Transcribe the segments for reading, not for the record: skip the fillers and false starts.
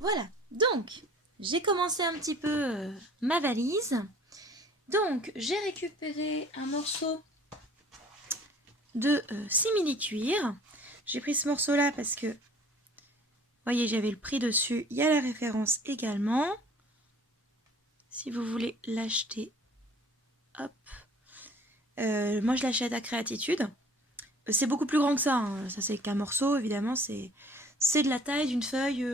Voilà, donc j'ai commencé un petit peu ma valise. Donc j'ai récupéré un morceau de simili-cuir. J'ai pris ce morceau là parce que, vous voyez, j'avais le prix dessus. Il y a la référence également. Si vous voulez l'acheter, hop. Moi je l'achète à Créatitude. C'est beaucoup plus grand que ça, hein. Ça c'est qu'un morceau, évidemment. C'est de la taille d'une feuille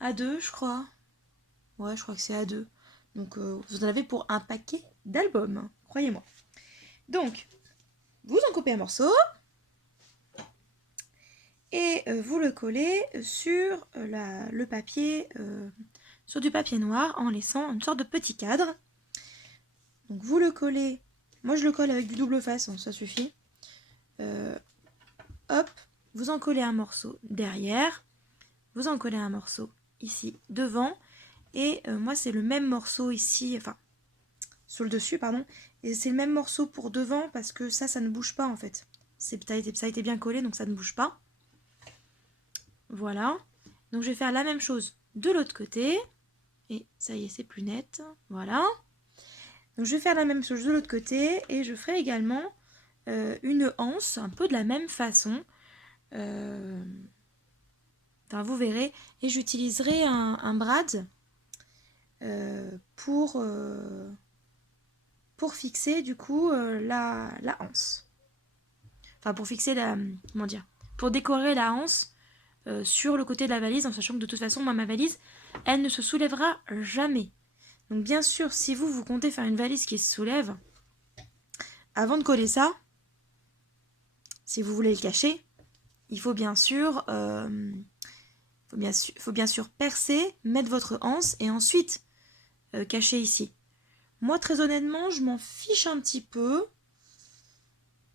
A2, je crois. Ouais, je crois que c'est A2. Donc vous en avez pour un paquet d'albums, hein, croyez-moi. Donc, vous en coupez un morceau et vous le collez sur le papier, sur du papier noir en laissant une sorte de petit cadre. Donc vous le collez, moi je le colle avec du double face, hein, ça suffit. Hop, vous en collez un morceau derrière, vous en collez un morceau ici devant, et moi c'est le même morceau ici, enfin sur le dessus, pardon, et c'est le même morceau pour devant parce que ça ne bouge pas en fait. Ça a été bien collé donc ça ne bouge pas. Voilà. Donc je vais faire la même chose de l'autre côté. Et ça y est, c'est plus net. Voilà. Donc je vais faire la même chose de l'autre côté et je ferai également une anse un peu de la même façon. Enfin, vous verrez. Et j'utiliserai un brad pour fixer du coup la anse. Enfin, pour fixer la... Comment dire? Pour décorer la anse sur le côté de la valise, en sachant que de toute façon, moi, ma valise, elle ne se soulèvera jamais. Donc bien sûr, si vous comptez faire une valise qui se soulève, avant de coller ça, si vous voulez le cacher, il faut bien sûr, faut bien sûr percer, mettre votre anse et ensuite cacher ici. Moi, très honnêtement, je m'en fiche un petit peu.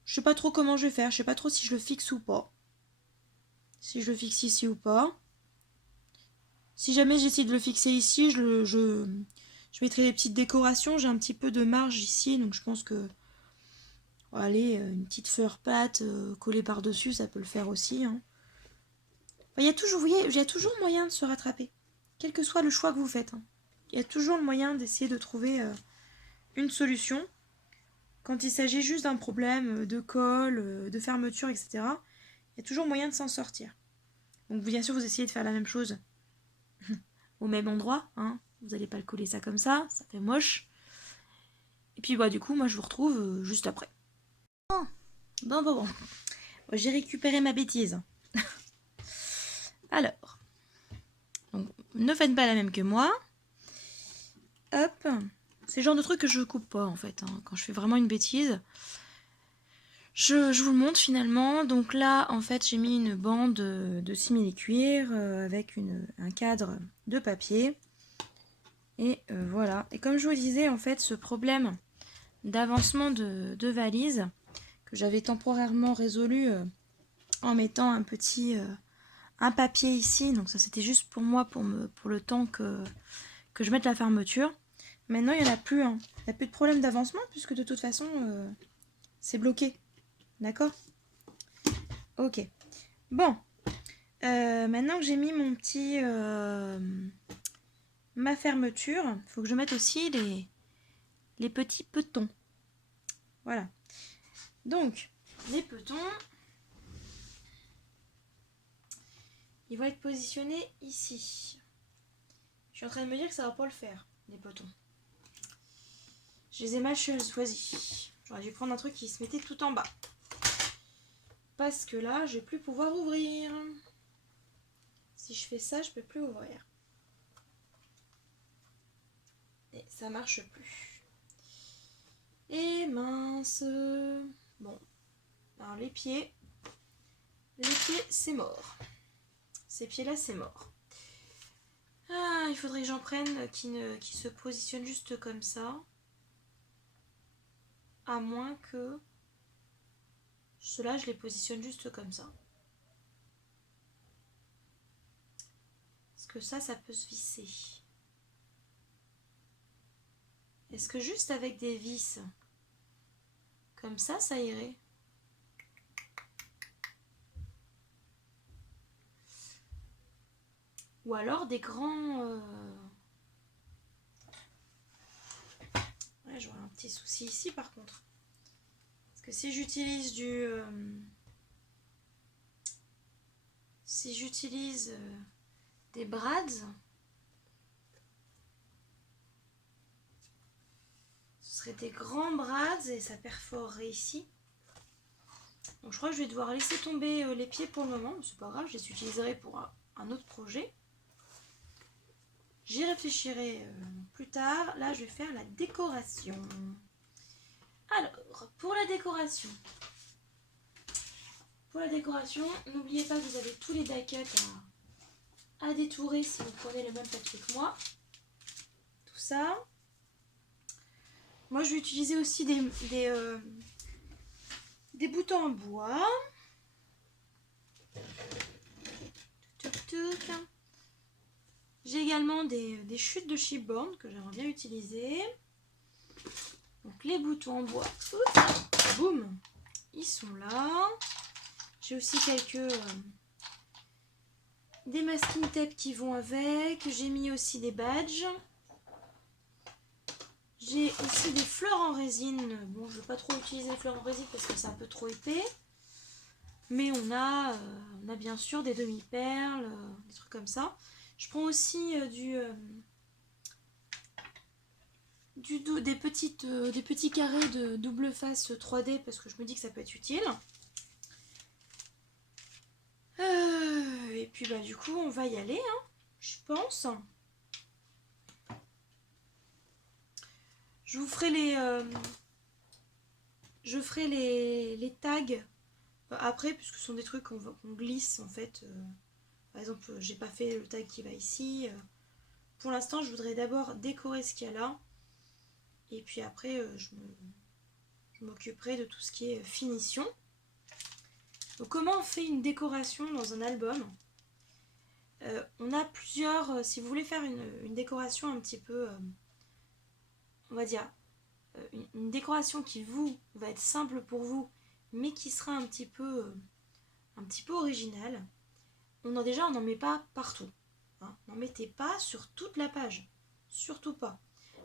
Je sais pas trop comment je vais faire, je sais pas trop si je le fixe ou pas. Si je le fixe ici ou pas. Si jamais j'essaie de le fixer ici, je mettrai des petites décorations. J'ai un petit peu de marge ici, donc je pense que allez, une petite fleur pâte collée par-dessus, ça peut le faire aussi. Hein. Enfin, il y a toujours, vous voyez, il y a toujours moyen de se rattraper. Quel que soit le choix que vous faites. Hein. Il y a toujours le moyen d'essayer de trouver une solution. Quand il s'agit juste d'un problème de colle, de fermeture, etc., il y a toujours moyen de s'en sortir. Donc bien sûr, vous essayez de faire la même chose au même endroit. Hein. Vous n'allez pas le coller ça comme ça fait moche. Et puis bah du coup, moi je vous retrouve juste après. Bon. J'ai récupéré ma bêtise. Alors, donc, ne faites pas la même que moi. Hop. C'est le genre de truc que je coupe pas en fait. Hein. Quand je fais vraiment une bêtise, je vous le montre finalement. Donc là, en fait, j'ai mis une bande de simili-cuir avec un cadre de papier. Et voilà. Et comme je vous disais, en fait, ce problème d'avancement de valise que j'avais temporairement résolu en mettant un papier ici. Donc ça, c'était juste pour moi, pour le temps que je mette la fermeture. Maintenant, il n'y en a plus. Hein. Il n'y a plus de problème d'avancement puisque de toute façon, c'est bloqué. D'accord? Ok. Bon. Maintenant que j'ai mis ma fermeture, il faut que je mette aussi les petits petons. Voilà. Donc, les petons, ils vont être positionnés ici. Je suis en train de me dire que ça va pas le faire, les petons. Je les ai mal choisis. J'aurais dû prendre un truc qui se mettait tout en bas. Parce que là, je vais plus pouvoir ouvrir. Si je fais ça, je peux plus ouvrir. Et ça marche plus. Et mince. Bon. Alors les pieds, c'est mort. Ces pieds-là, c'est mort. Ah, il faudrait que j'en prenne qui se positionnent juste comme ça. À moins que ceux-là, je les positionne juste comme ça. Parce que ça peut se visser. Est-ce que juste avec des vis, comme ça irait? Ou alors des grands... Ouais, j'aurai un petit souci ici par contre. Parce que si j'utilise du... si j'utilise des brads, ce serait des grands brads et ça perforerait ici. Donc je crois que je vais devoir laisser tomber les pieds pour le moment. C'est pas grave, je les utiliserai pour un autre projet. J'y réfléchirai plus tard. Là, je vais faire la décoration. Alors, pour la décoration, n'oubliez pas que vous avez tous les die cuts à détourer si vous prenez le même papier que moi. Tout ça. Moi, je vais utiliser aussi des boutons en bois. J'ai également des chutes de chipboard que j'aimerais bien utiliser. Donc les boutons en bois, boum, ils sont là. J'ai aussi des masking tape qui vont avec. J'ai mis aussi des badges. J'ai aussi des fleurs en résine. Bon, je ne vais pas trop utiliser les fleurs en résine parce que c'est un peu trop épais. Mais on a bien sûr des demi-perles, des trucs comme ça. Je prends aussi des petits carrés de double face 3D parce que je me dis que ça peut être utile. Et puis bah du coup on va y aller, hein, je pense. Je vous ferai les tags après puisque ce sont des trucs qu'on glisse en fait. Par exemple, j'ai pas fait le tag qui va ici. Pour l'instant, je voudrais d'abord décorer ce qu'il y a là. Et puis après, je m'occuperai de tout ce qui est finition. Donc comment on fait une décoration dans un album? On a plusieurs... si vous voulez faire une décoration un petit peu... on va dire... une décoration qui va être simple pour vous, mais qui sera un petit peu originale. On n'en met pas partout. Hein. N'en mettez pas sur toute la page. Surtout pas.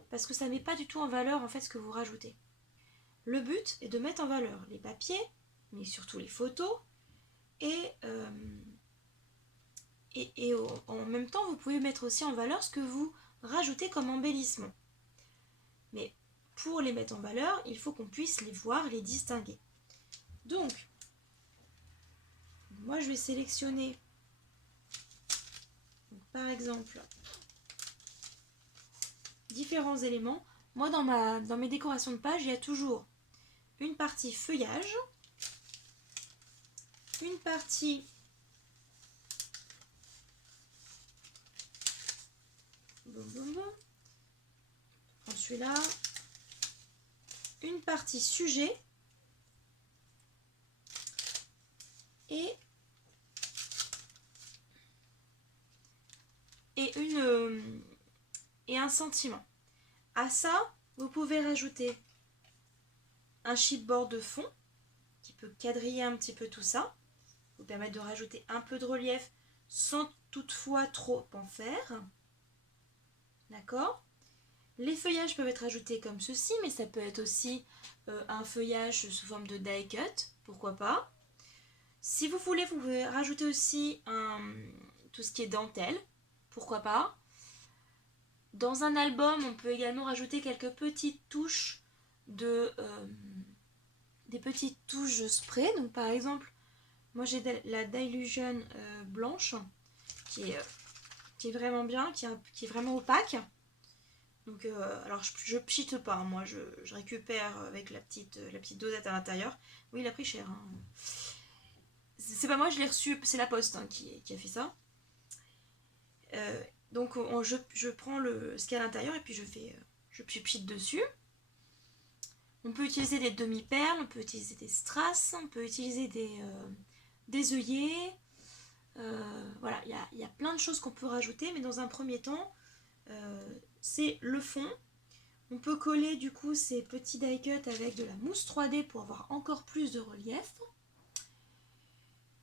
Parce que ça ne met pas du tout en valeur en fait ce que vous rajoutez. Le but est de mettre en valeur les papiers, mais surtout les photos. Et en même temps, vous pouvez mettre aussi en valeur ce que vous rajoutez comme embellissement. Mais pour les mettre en valeur, il faut qu'on puisse les voir, les distinguer. Donc, moi je vais sélectionner par exemple différents éléments. Moi dans mes décorations de page, il y a toujours une partie feuillage, une partie celui-là, une partie sujet et un sentiment. À ça, vous pouvez rajouter un chipboard de fond qui peut quadriller un petit peu tout ça, vous permettre de rajouter un peu de relief sans toutefois trop en faire. D'accord ? Les feuillages peuvent être ajoutés comme ceci, mais ça peut être aussi un feuillage sous forme de die cut, pourquoi pas. Si vous voulez, vous pouvez rajouter aussi tout ce qui est dentelle, pourquoi pas. Dans un album, on peut également rajouter quelques petites touches des petites touches spray. Donc par exemple, moi j'ai la Dylusion blanche qui est vraiment bien, qui est vraiment opaque. Donc alors je pchite pas, hein, moi je récupère avec la petite dosette à l'intérieur. Oui, il a pris cher. Hein. C'est pas moi, je l'ai reçu, c'est la poste hein, qui a fait ça. Donc je prends ce qu'il y a à l'intérieur et puis je pchite dessus. On peut utiliser des demi-perles, on peut utiliser des strass, on peut utiliser des œillets. Voilà, il y a plein de choses qu'on peut rajouter, mais dans un premier temps, c'est le fond. On peut coller du coup ces petits die cuts avec de la mousse 3D pour avoir encore plus de relief.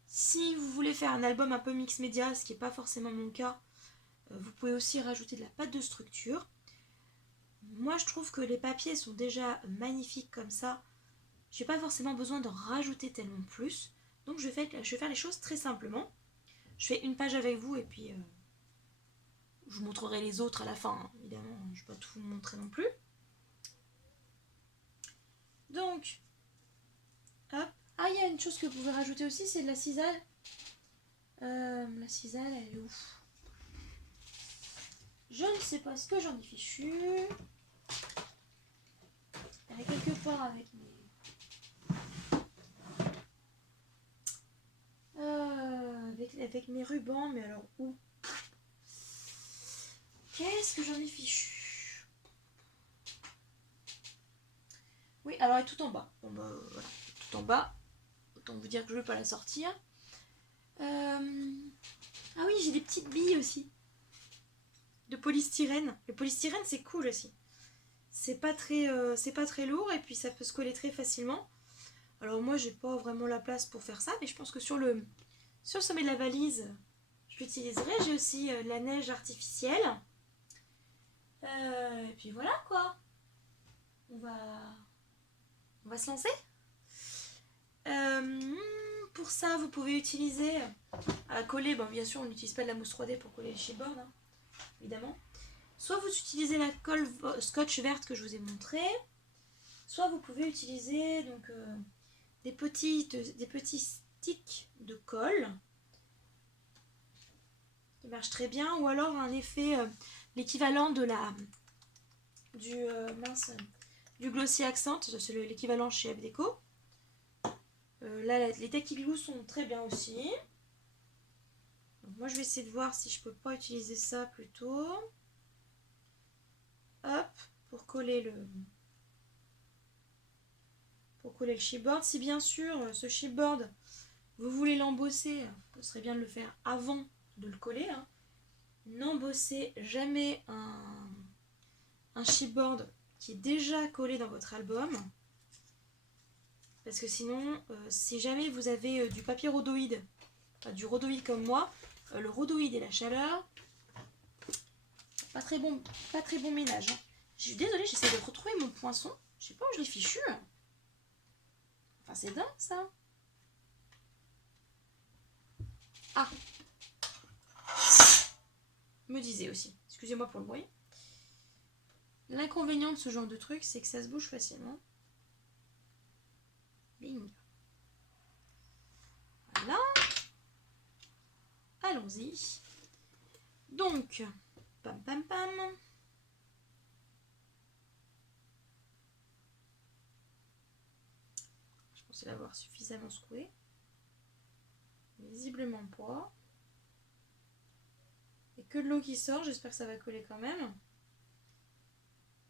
Si vous voulez faire un album un peu mix média, ce qui n'est pas forcément mon cas, Vous pouvez aussi rajouter de la pâte de structure. Moi, je trouve que les papiers sont déjà magnifiques comme ça. J'ai pas forcément besoin d'en rajouter tellement plus. Donc, je vais faire les choses très simplement. Je fais une page avec vous et puis je vous montrerai les autres à la fin. Hein. Évidemment, je ne vais pas tout vous montrer non plus. Donc, hop. Ah, il y a une chose que vous pouvez rajouter aussi, c'est de la cisale. La cisale, elle est où? Je ne sais pas ce que j'en ai fichu. Elle est quelque part avec mes rubans, mais alors où? Qu'est-ce que j'en ai fichu? Oui, alors elle est tout en bas. Bon bah voilà, tout en bas. Autant vous dire que je ne vais pas la sortir. Ah oui, j'ai des petites billes aussi. De polystyrène. Le polystyrène, c'est cool aussi. C'est pas très lourd et puis ça peut se coller très facilement. Alors moi, j'ai pas vraiment la place pour faire ça, mais je pense que sur le sommet de la valise, je l'utiliserai. J'ai aussi de la neige artificielle. Et puis voilà quoi. On va se lancer. Pour ça, vous pouvez utiliser à coller. Bon, bien sûr, on n'utilise pas de la mousse 3D pour coller les chipboards, hein, évidemment. Soit vous utilisez la colle scotch verte que je vous ai montré, soit vous pouvez utiliser donc des petits sticks de colle qui marchent très bien, ou alors un effet l'équivalent de du Glossy Accent, c'est l'équivalent chez Abdeco. Là, les Tacky Glue sont très bien aussi. Donc moi, je vais essayer de voir si je peux pas utiliser ça plutôt. Hop, pour coller le chipboard. Si bien sûr, ce chipboard, vous voulez l'embosser, ce serait bien de le faire avant de le coller. Hein. N'embossez jamais un chipboard qui est déjà collé dans votre album. Parce que sinon, si jamais vous avez du papier rhodoïde, du rhodoïde comme moi, le rhodoïde et la chaleur, pas très bon ménage. Hein. Je suis désolée, j'essaie de retrouver mon poinçon. Je sais pas où je l'ai fichu. Enfin, c'est dingue ça. Ah, me disais aussi. Excusez-moi pour le bruit. L'inconvénient de ce genre de truc, c'est que ça se bouge facilement. Bing. Voilà. Allons-y. Donc, pam pam pam. Je pensais l'avoir suffisamment secoué. Visiblement pas. Et que de l'eau qui sort, j'espère que ça va coller quand même.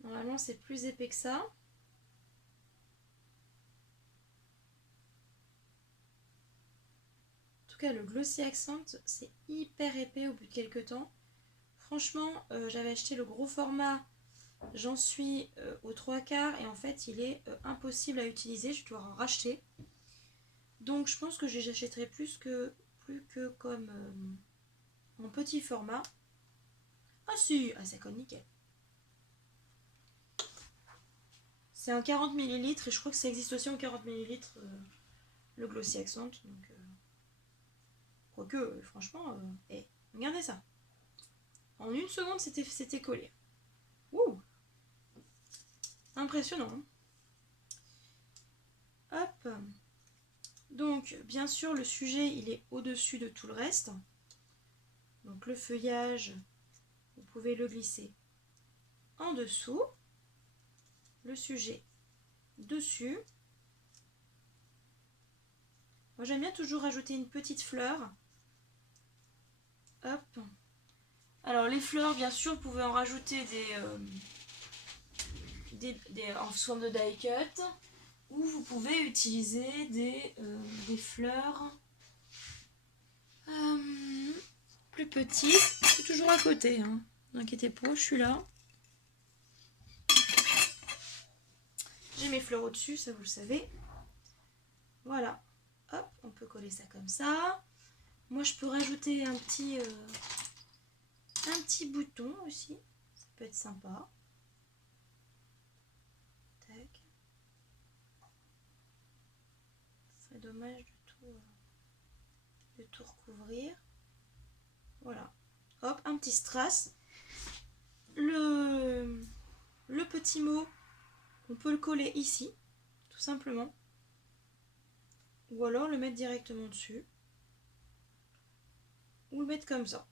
Normalement, c'est plus épais que ça. En tout cas, le Glossy Accent, c'est hyper épais au bout de quelques temps. Franchement, j'avais acheté le gros format, j'en suis aux 3/4 et en fait, il est impossible à utiliser, je dois en racheter. Donc, je pense que j'achèterai plus que comme en petit format. Ah si, ça colle nickel. C'est un 40 ml et je crois que ça existe aussi en 40 ml le Glossy Accent. Donc, quoique, franchement, regardez ça. En une seconde, c'était collé. Ouh, impressionnant. Hop. Donc, bien sûr, le sujet, il est au-dessus de tout le reste. Donc, le feuillage, vous pouvez le glisser en dessous. Le sujet dessus. Moi, j'aime bien toujours rajouter une petite fleur. Hop. Alors, les fleurs, bien sûr, vous pouvez en rajouter en forme de die cut. Ou vous pouvez utiliser des fleurs plus petites. Je suis toujours à côté, hein. Ne vous inquiétez pas, je suis là. J'ai mes fleurs au-dessus, ça vous le savez. Voilà. Hop, on peut coller ça comme ça. Moi, je peux rajouter un petit un petit bouton aussi, ça peut être sympa. Tac. Ce serait dommage de tout recouvrir. Voilà. Hop, un petit strass. Le petit mot, on peut le coller ici, tout simplement. Ou alors le mettre directement dessus. Ou le mettre comme ça.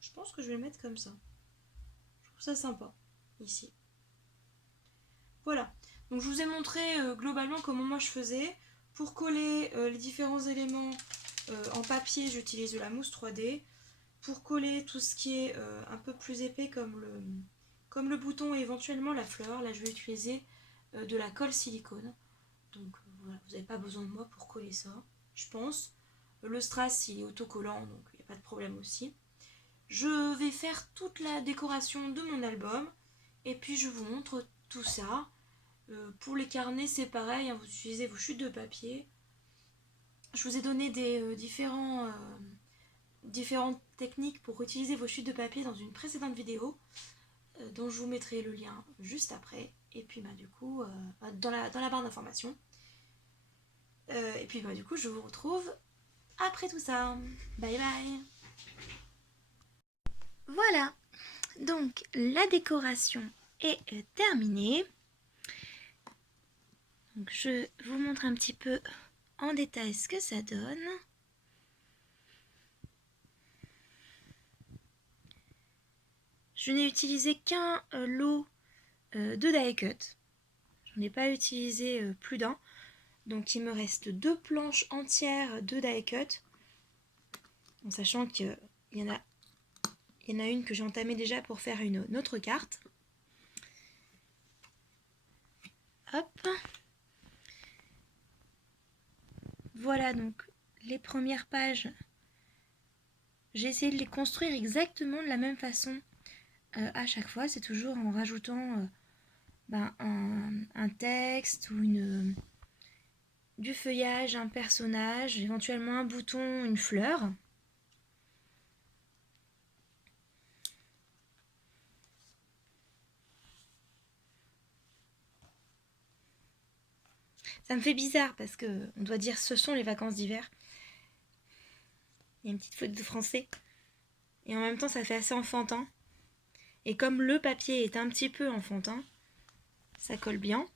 Je pense que je vais le mettre comme ça. Je trouve ça sympa, ici. Voilà. Donc je vous ai montré globalement comment moi je faisais. Pour coller les différents éléments en papier, j'utilise de la mousse 3D. Pour coller tout ce qui est un peu plus épais comme le bouton et éventuellement la fleur, là je vais utiliser de la colle silicone. Donc voilà, vous n'avez pas besoin de moi pour coller ça, je pense. Le strass il est autocollant, donc il n'y a pas de problème aussi. Je vais faire toute la décoration de mon album et puis je vous montre tout ça. Pour les carnets c'est pareil, hein, vous utilisez vos chutes de papier. Je vous ai donné des différentes techniques pour utiliser vos chutes de papier dans une précédente vidéo dont je vous mettrai le lien juste après et puis du coup dans la barre d'informations et puis du coup je vous retrouve après tout ça. Bye bye. Voilà, donc la décoration est terminée. Donc je vous montre un petit peu en détail ce que ça donne. Je n'ai utilisé qu'un lot de die cut. J'en ai pas utilisé plus d'un. Donc il me reste 2 planches entières de die cut. En sachant qu'il y en a une que j'ai entamée déjà pour faire une autre carte. Hop. Voilà donc les premières pages. J'ai essayé de les construire exactement de la même façon à chaque fois. C'est toujours en rajoutant un texte ou du feuillage, un personnage, éventuellement un bouton, une fleur. Ça me fait bizarre parce que on doit dire ce sont les vacances d'hiver. Il y a une petite faute de français. Et en même temps, ça fait assez enfantin. Et comme le papier est un petit peu enfantin, ça colle bien.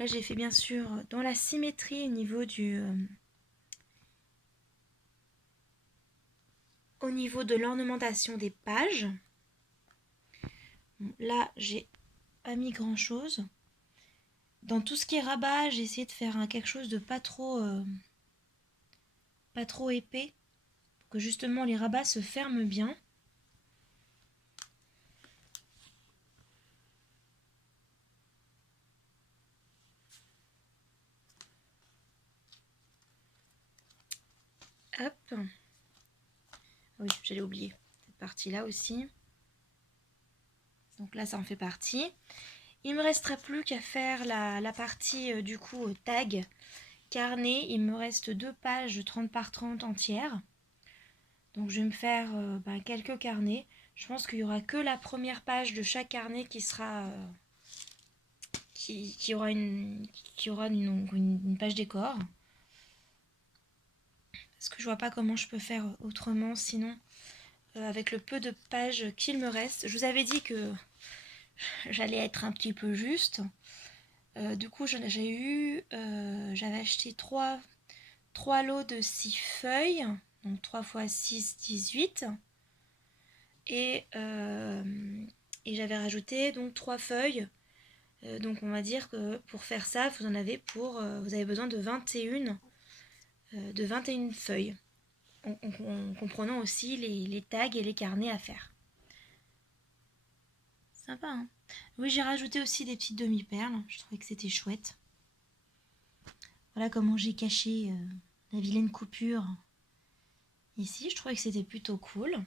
Là, j'ai fait bien sûr dans la symétrie au niveau de l'ornementation des pages. Bon, là, j'ai pas mis grand chose. Dans tout ce qui est rabat, j'ai essayé de faire quelque chose de pas trop épais, pour que justement les rabats se ferment bien. Hop. Oui, j'allais oublier cette partie-là aussi. Donc là, ça en fait partie. Il ne me restera plus qu'à faire la partie du coup tag, carnet. Il me reste 2 pages 30 par 30 entières. Donc je vais me faire quelques carnets. Je pense qu'il n'y aura que la première page de chaque carnet qui sera qui aura une page décor. Parce que je vois pas comment je peux faire autrement sinon avec le peu de pages qu'il me reste. Je vous avais dit que j'allais être un petit peu juste. Du coup j'avais acheté 3 lots de 6 feuilles. Donc 3 x 6, 18. Et j'avais rajouté donc 3 feuilles. Donc on va dire que pour faire ça, vous avez besoin de 21 feuilles. En comprenant aussi les tags et les carnets à faire. Sympa, hein? Oui, j'ai rajouté aussi des petites demi-perles. Je trouvais que c'était chouette. Voilà comment j'ai caché la vilaine coupure ici. Je trouvais que c'était plutôt cool.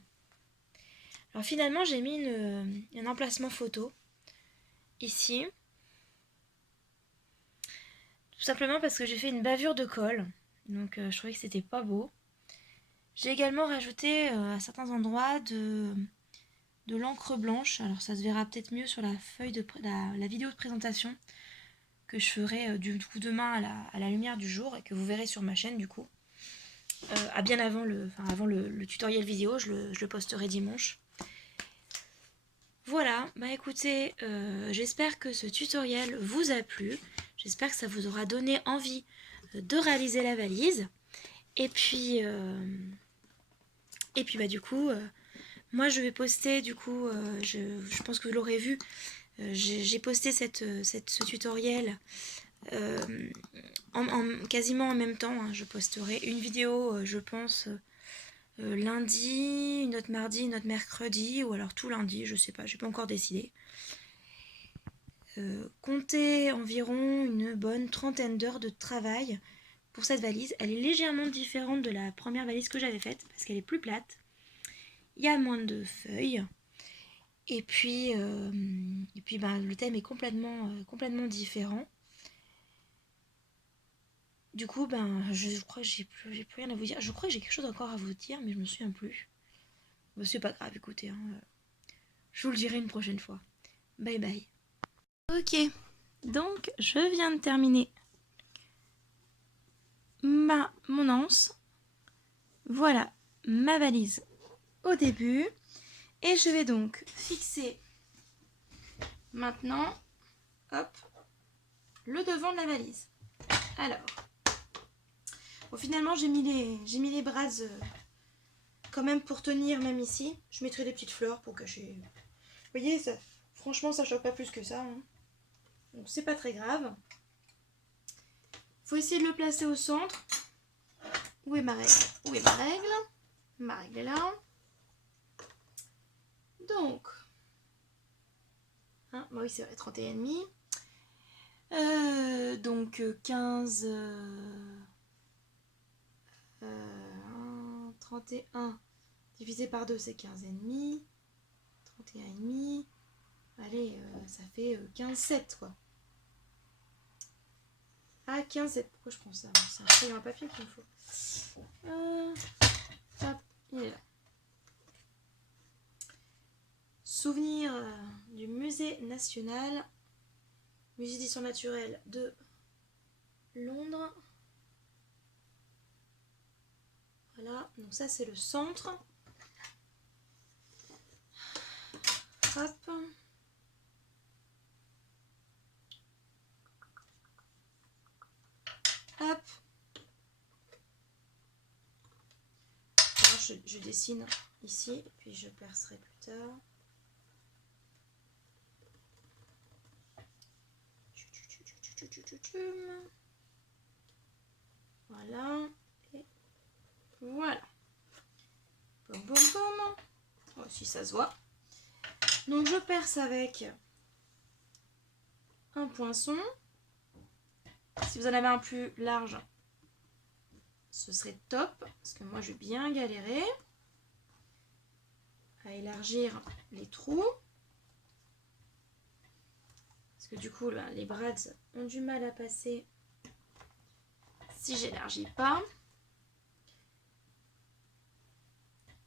Alors finalement, j'ai mis un emplacement photo ici. Tout simplement parce que j'ai fait une bavure de colle. Donc je trouvais que c'était pas beau. J'ai également rajouté à certains endroits de l'encre blanche. Alors ça se verra peut-être mieux sur la feuille de la vidéo de présentation que je ferai du coup demain à la lumière du jour et que vous verrez sur ma chaîne du coup. Bien avant avant le tutoriel vidéo, je le posterai dimanche. Voilà, bah écoutez, j'espère que ce tutoriel vous a plu. J'espère que ça vous aura donné envie de réaliser la valise. Et puis bah du coup, moi je vais poster du coup, je pense que vous l'aurez vu, j'ai posté ce tutoriel quasiment en même temps. Hein. Je posterai une vidéo, je pense, lundi, une autre mardi, une autre mercredi, ou alors tout lundi, je sais pas, j'ai pas encore décidé. Comptez environ une bonne trentaine d'heures de travail pour cette valise. Elle est légèrement différente de la première valise que j'avais faite parce qu'elle est plus plate. Il y a moins de feuilles. Et puis ben, le thème est complètement différent. Du coup, ben, je crois que j'ai plus rien à vous dire. Je crois que j'ai quelque chose encore à vous dire, mais je me souviens plus. Ben, c'est pas grave, écoutez. Hein. Je vous le dirai une prochaine fois. Bye bye. Ok, donc je viens de terminer mon anse. Voilà ma valise au début. Et je vais donc fixer maintenant, hop, le devant de la valise. Alors, bon, finalement j'ai mis les bras quand même pour tenir même ici. Je mettrai des petites fleurs pour cacher. Vous voyez, ça, franchement ça choque pas plus que ça. Hein. Donc c'est pas très grave. Faut essayer de le placer au centre. Où est ma règle? Où est ma règle? Ma règle est là. Donc, hein, bah oui c'est vrai, 31,5. Donc 15... 31 divisé par 2 c'est 15,5. 31,5. Allez, ça fait 15,7 quoi. Ah, 15,7. Pourquoi je prends ça? C'est un crayon à papier qu'il me faut. Hop, il est là. Souvenir du musée national, musée d'histoire naturelle de Londres. Voilà, donc ça c'est le centre. Hop. Hop. Alors, je dessine ici, et puis je percerai plus tard. Voilà. Et voilà. Boum, boum, boum. Oh, si ça se voit. Donc je perce avec un poinçon. Si vous en avez un plus large, ce serait top. Parce que moi, je vais bien galérer à élargir les trous. Parce que du coup, là, les brads ont du mal à passer si j'élargis pas.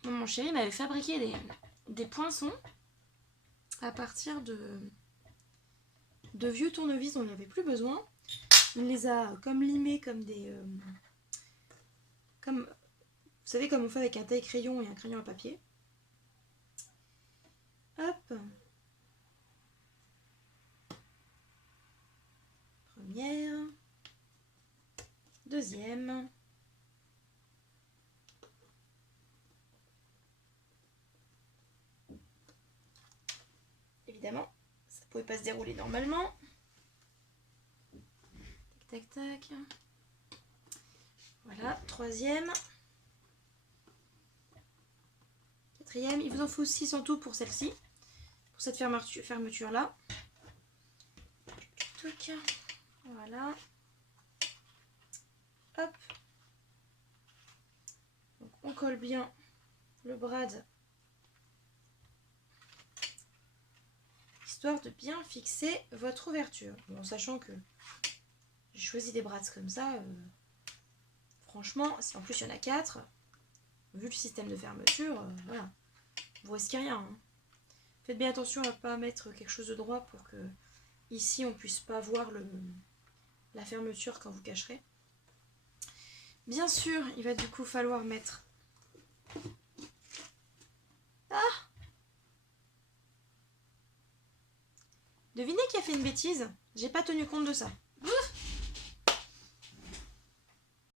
Mon chéri m'avait fabriqué des poinçons à partir de vieux tournevis dont il n'y avait plus besoin. Il les a comme limés comme des... vous savez, comme on fait avec un taille-crayon et un crayon à papier. Hop. Première. Deuxième. Évidemment, ça ne pouvait pas se dérouler normalement. Tac, tac, tac. Voilà, troisième. Quatrième. Il vous en faut 6 en tout pour celle-ci. Pour cette fermeture-là. Voilà. Hop. Donc on colle bien le brad. Histoire de bien fixer votre ouverture. Bon, sachant que j'ai choisi des brads comme ça. Franchement, en plus il y en a 4. vu le système de fermeture, voilà, vous risquez rien. Hein. Faites bien attention à ne pas mettre quelque chose de droit pour que ici on puisse pas voir la fermeture quand vous cacherez. Bien sûr, il va du coup falloir mettre... Ah! Devinez qui a fait une bêtise? J'ai pas tenu compte de ça.